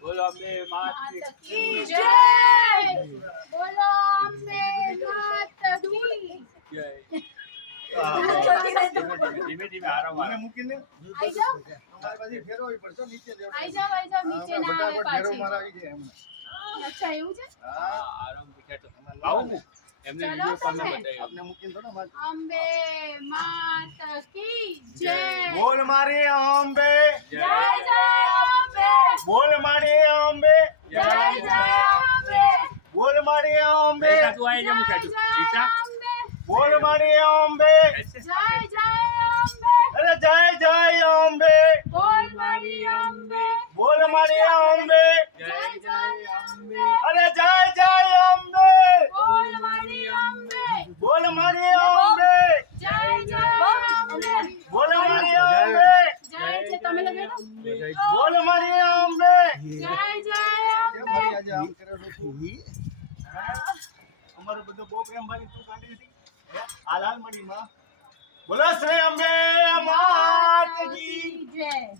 બોલો અંબે માત કી જય બોલો અંબે માત કી જય. આઈ ધીમે ધીમે આરામ મૂકીને જાઓ તમારી બાજુ ફેરવવી પડશે નીચે દેવડે. આઈ જાઓ નીચે ના આવે ફટાફટ ફેરવ પાછી મારા આવી જાય હમણાં. અચ્છા એવું છે હા આરામ બેઠો આવું એમને ચલો વિડિયો કોલ તમે. બતાવ્યો આપને મૂકીને થોડો માર. અંબે માત કી જય બોલ મારી અંબે જય જય અંબે બોલ મારી અંબે જય જય અંબે બોલ મારી અંબે ઈશા તું આવી જા મુકા તું ઈશા અંબે બોલ મારી અંબે જય જય અંબે અરે જય જય અંબે બોલ મારી અંબે બોલ મારી અંબે જય જય અંબે અરે જય જય અંબે બોલ મારી અંબે બોલ મારી અંબે જય જય અંબે બોલ મારી અંબે જય જય તમે લગાડો બોલ મારી અંબે જય જય કેમ અંબે ભાઈ આજે આમ કરેલું તું? અમારું બધું બહુ પ્રેમ ભાઈ તું કાઢી હતી આ લાલ મણીમાં બોલો શ્રી અંબે માત કી જય